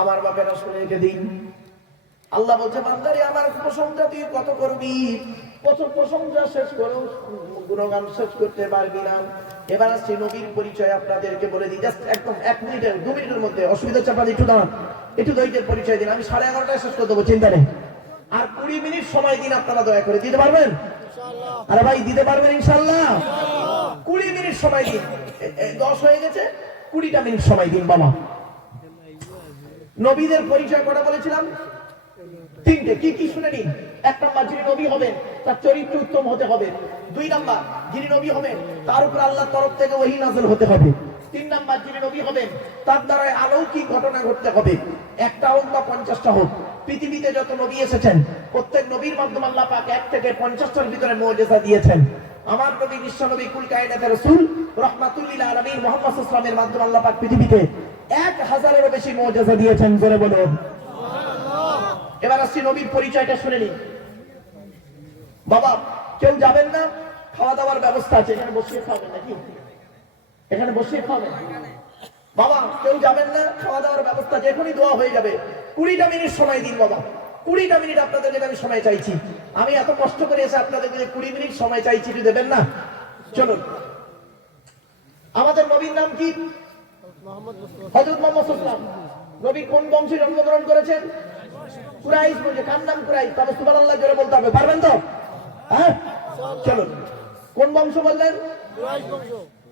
আমার বাপেরা শুনে রেখে দিন। আল্লাহ বলছে বান্দারি আমার প্রশংসা তুই কত করবি? কত প্রশংসা শেষ করো গুণগান শেষ করতে পারবি না। এবার আসছে নবীর পরিচয় আপনাদেরকে বলে দিই। জাস্ট একদম এক মিনিটের দু মিনিটের মধ্যে। অসুবিধা চাপা একটু দাঁড়ান। একটু ধৈর্যের পরিচয় দিন। আমি সাড়ে এগারোটায় শেষ করে দেবো চিন্তা নেই। আর কুড়ি মিনিট সময় দিন আপনারা দয়া করে। দিতে পারবেন? আরে ভাই দিতে পারবেন ইনশাল্লাহ কুড়ি মিনিট সময় দিন। দশ হয়ে গেছে কুড়িটা মিনিট সময় দিন বাবা। নবীদের পরিচয় করা বলেছিলাম? তিনটে। কি কি শুনে নিন? এক নম্বর, যিনি নবী হবেন, তার চরিত্র উত্তম হতে হবে। দুই নম্বর, যিনি নবী হবেন, তার উপর আল্লাহ তরফ থেকে ওহি নাজল হতে হবে। তিন নম্বর, যিনি নবী হবেন, তার দ্বারা অলৌকিক ঘটনা ঘটতে হবে। একটা হোক বা পঞ্চাশটা হোক, পৃথিবীতে যত নবী এসেছেন, প্রত্যেক নবীর মাধ্যমে আল্লাহ পাক এক থেকে পঞ্চাশটার ভিতরে মৌজেজা দিয়েছেন। আমার নবী বিশ্ব নবী কুল রাসূল রহমাতুল্লিল আলামিন মুহাম্মদ আলাইহি মাধ্যমে আল্লাহ পাক পৃথিবীতে হাজারেরও বেশি মৌজেজা দিয়েছেন, জোরে বলুন এবার আসছি নবীর পরিচয়টা শুনে নিন। বাবা, কেউ যাবেন না? খাওয়া দাওয়ার ব্যবস্থা আছে, এখানে বসিয়ে খাবেন নাকি? এখানে বসিয়ে খাবেন বাবা, কেউ যাবেন না? খাওয়া দাওয়ার ব্যবস্থা এখনই দোয়া হয়ে যাবে। কুড়িটা মিনিট সময় দিন, বাবা। কুড়িটা মিনিট আপনাদের জন্য আমি সময় চাইছি। আমি এত কষ্ট করে এসে আপনাদের জন্য কুড়ি মিনিট সময় চাইছি দেবেন না? চলুন। আমাদের নবীর নাম কি? হজরত মোহাম্মদ নবী কোন বংশে জন্মগ্রহণ করেছেন? কুরাইশ বলছে। কার নাম কুরাইশ? তবে সুবহানাল্লাহ জোরে বলতে হবে। পারবেন তো? হ্যাঁ? চলুন। কোন বংশ বললেন?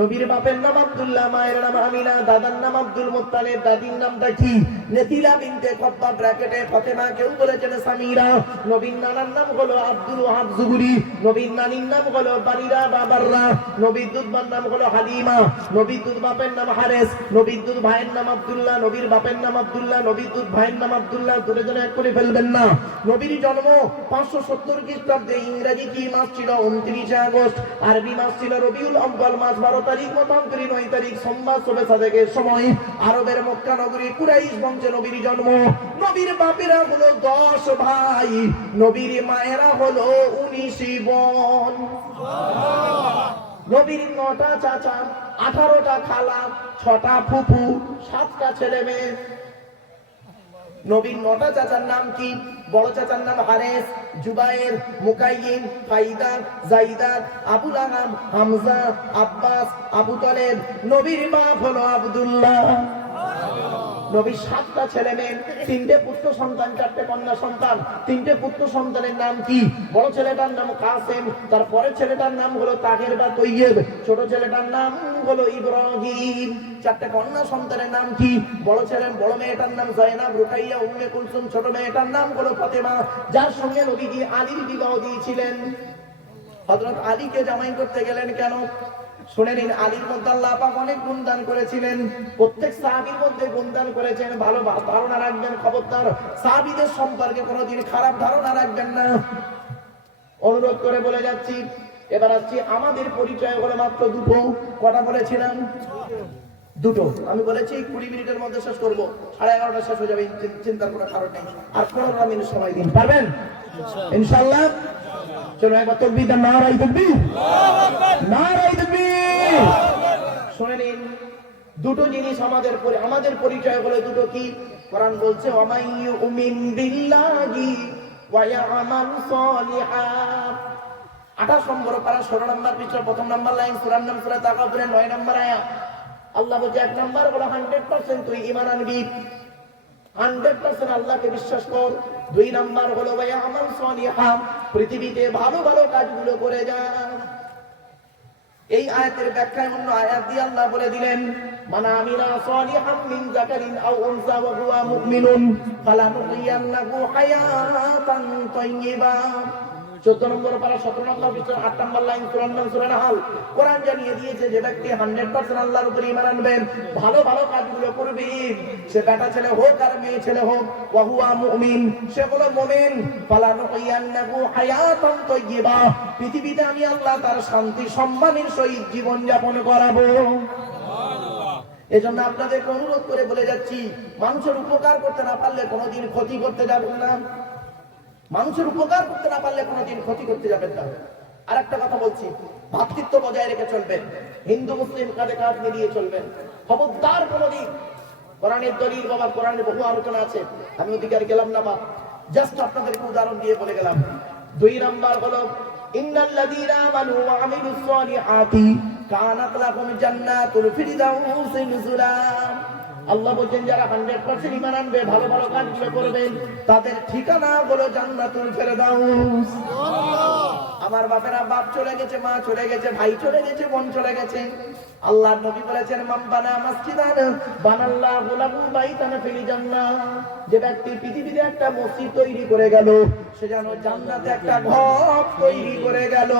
নবীর বাপের নাম আব্দুল্লাহ, মায়ের নাম আমিনা, দাদার নাম আব্দুল মুত্তালিব, দাদির নামটা কি নেতিলা বিনতে কব্বা ব্র্যাকেটে ফাতেমা, কেউ বলেছেন সামিরা। নবীর নানার নাম হলো আব্দুল ওয়াহাব জুবুরি। নবীর নানির নাম হলো বারিরা বাবাররা। নবীর দুধবার নাম হলো হালিমা। নবীর দুধ বাপের নাম হারেস। নবীর দুধ ভাইয়ের নাম আব্দুল্লাহ। নবীর বাপের নাম আব্দুল্লাহ। নবীর দুধ ভাইয়ের নাম আব্দুল্লাহ। দূরে জনে এক করে ফেলবেন না। নবীর জন্ম পাঁচশো সত্তর খ্রিস্টাব্দে ইংরেজি কি মাস ছিল? উনত্রিশে আগস্ট। আরবি মাস ছিল রবিউল আব্বাল মাস বারো তারিখ মতান্তরি নয় তারিখ সোমবার সবে সাদেকের সময় আরবের মক্কা নগরী কুরাইশ বংশে নবীর জন্ম। নবীর বাপেরা হলো দশ ভাই, নবীর মায়েরা হলো উনিশ বোন। নবীর নটা চাচা, আঠারোটা খালা, ছটা ফুফু, সাতটা ছেলে মেয়ে নবীর নটা চাচার নাম কি? বড় চাচার নাম হারেস জুবায়ের মুকাইয়িম ফাইদার জাইদার আবুল আহাম হামজা, আব্বাস, আবু তলেব। নবীর বাপ হলো আব্দুল্লাহ। নবীর সাতটা ছেলে মেয়ে, তিনটে পুত্র সন্তান, চারটে কন্যা সন্তান। তিনটে পুত্র সন্তানের নাম কি? বড় ছেলেটার নাম কাসেম, তারপরের ছেলেটার নাম হলো তাহের বা তৈয়ব, ছোট ছেলেটার নাম হলো ইব্রাহিম। চারটে কন্যা সন্তানের নাম কি? বড় ছেলের, বড় মেয়েটার নাম জয়নাব রুকাইয়া, উম্মে কুলসুম, ছোট মেয়েটার নাম হলো ফাতেমা। যার সঙ্গে নবীজি আলীর বিবাহ দিয়েছিলেন। হযরত আলীকে জামাই করতে গেলেন কেন? শুনে নিন আলীর মধ্যে আল্লাহ পাক অনেক গুণদান করেছিলেন। প্রত্যেক সাহাবীর মধ্যে গুণদান করেছেন। ভালো ধারণা রাখবেন, খবরদার। সাহাবীদের সম্পর্কে কোনোদিন খারাপ ধারণা রাখবেন না। অনুরোধ করে বলে যাচ্ছি, এবার আসছি আমাদের পরিচয় হলো মাত্র দুটো। কটা বলেছিলাম? দুটো। আমি বলেছি, কুড়ি মিনিটের মধ্যে শেষ করব। সাড়ে এগারোটা শেষ হয়ে যাবে চিন্তার কোনো কারণ নেই। আর পনেরো মিনিট সময় দিন। পারবেন? ইনশাল্লাহ চলো একবার তকবির দেন নারাই তকবির। নারাই তকবির। শুনে নিন, দুটো জিনিস আমাদের পরি- আমাদের পরিচয় হলো দুটো কি? কোরআন বলছে ওমাইয়ু উমিন বিল্লাহি ওয়া ইয়ামাল সালিহাত আঠাশ নম্বর পারা, ষোলো নম্বর পৃষ্ঠা প্রথম নম্বর লাইন সুরার নাম সুরা তাকাপুরে নয় নম্বর আয়া। আল্লাহ বলছে, এক নম্বর হলো হান্ড্রেড পার্সেন্ট তুই ইমান আনবি। হান্ড্রেড পার্সেন্ট আল্লাহকে বিশ্বাস কর। দুই নাম্বার হলো ভাই আমার সনিহা পৃথিবীতে ভালো ভালো কাজগুলো করে যা। এই আয়াতের ব্যাখ্যায় অন্য আয়াত দিয়ে আল্লাহ বলে দিলেন, মানা আমিলা সালিহাম মিন যাকারিন আও উনসা ওয়া হুয়া মুমিনুন ফালানুহিয়ান্নাহু হায়াতান তাইয়্যিবা। 14 নম্বর পারা 17 নম্বর 8 নম্বর লাইন কোরআন জানিয়ে দিয়েছে যে ব্যক্তি 100% আল্লাহর উপরে ঈমান আনবেন ভালো ভালো কাজগুলো করবে। সে ছেলে হোক আর মেয়ে ছেলে হোক মুমিন, সে হলো পৃথিবীতে আমি আল্লাহ তার শান্তি, সম্মানের সহিত জীবন যাপন করাবো। এজন্য আপনাদেরকে অনুরোধ করে বলে যাচ্ছি, মানুষের উপকার করতে না পারলে কোনোদিন ক্ষতি করতে যাবেন না। মানুষের উপকার করতে না পারলে কোনোদিন ক্ষতি করতে যাবেন না। আর একটা কথা বলছি, ভাতৃত্ব বজায় রেখে চলবেন। হিন্দু, মুসলিম কাঁধে কাঁধ মিলিয়ে চলবেন। খবরদার কোনোদিন, কোরআনের দলিল বাবা কোরআনের বহু আলোচনা আছে, আমি আর গেলাম না বা জাস্ট আপনাদেরকে উদাহরণ দিয়ে বলে গেলাম। দুই নাম্বার হলো, ইন্নাল্লাযীনা আমানু ওয়া আমিলুস সালিহাতি কানাত লাহুম জান্নাতুল ফিরদাউসি নুজুলা। আল্লাহ বলছেন, যারা হান্ড্রেড পার্সেন্ট ইমান আনবে, ভালো ভালো কাজগুলো করবেন তাদের ঠিকানা হলো জান্নাতুল দাও আমার বাপেরা বাপ চলে গেছে, মা চলে গেছে, ভাই চলে গেছে, বোন চলে গেছে। আল্লাহ নবী বলেছেন মাম বানা মাসজিদান, বানাল্লাহু লাহু বাইতান ফিল জান্নাহ। যে ব্যক্তি পৃথিবীতে একটা মসজিদ তৈরি করে গেল, সে যেন জান্নাতে একটা ঘর তৈরি করে গেল।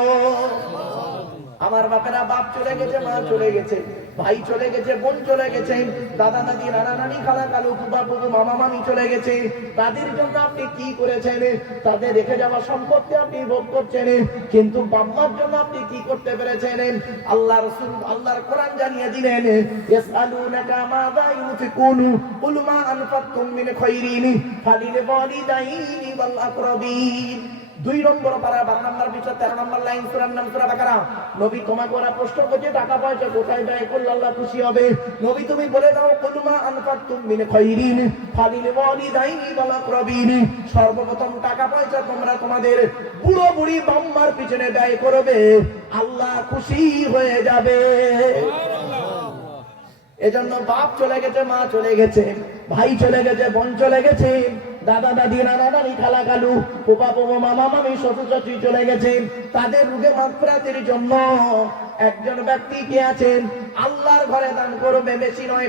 আমার বাপেরা বাপ চলে গেছে, মা চলে গেছে, ভাই চলে গেছে, বোন চলে গেছে, দাদা দাদি, নানা নানি, খালা কালু, ফুপা ফুপু, মামা মামি চলে গেছে। তাদের জন্য আপনি কি করেছেন? তাদের রেখে যাওয়া সম্পত্তি আপনি ভোগ করছেন। কিন্তু বাম্মার জন্য আপনি কি করতে পেরেছেন? আল্লাহ রসুল আল্লাহর কোরআন জানিয়ে দিলেন, ইয়াসআলুনাকা মাযা ইউনফিকুন, কুল মা আনফাকতুম মিন খাইরিন, ফালিল ওয়ালিদাইনি ওয়াল আকরাবিন। দুই নম্বর পারা বারো নম্বর বিচার, তেরো নম্বর লাইন সুরার নাম সুরা বাকারা। নবী তোমাকে ওরা প্রশ্ন করছে, টাকা পয়সা কোথায় ব্যয় করলে আল্লাহ খুশি হবে। নবী তুমি বলে দাও কুলমা আনফাত তুমি খাইরিন, ফালিল ওয়ালিদাইনি ওয়াল আকরাবিন। সর্বপ্রথম টাকা পয়সা তোমরা তোমাদের বুড়ো বুড়ি বাম্মার পিছনে ব্যয় করবে। আল্লাহ খুশি হয়ে যাবে। এজন্য বাপ চলে গেছে, মা চলে গেছে, ভাই চলে গেছে, বোন চলে গেছে। দাদা, দাদি, নানা, নানি, খালা কালু পোপা পো মামা, মামি, শ্বশুর, শাশুড়ি চলে গেছেন তাদের রুগে মাত্রাতের জন্য একজন ব্যক্তি কে আছেন? আল্লাহর ঘরে দান করবে, বেশি নয়।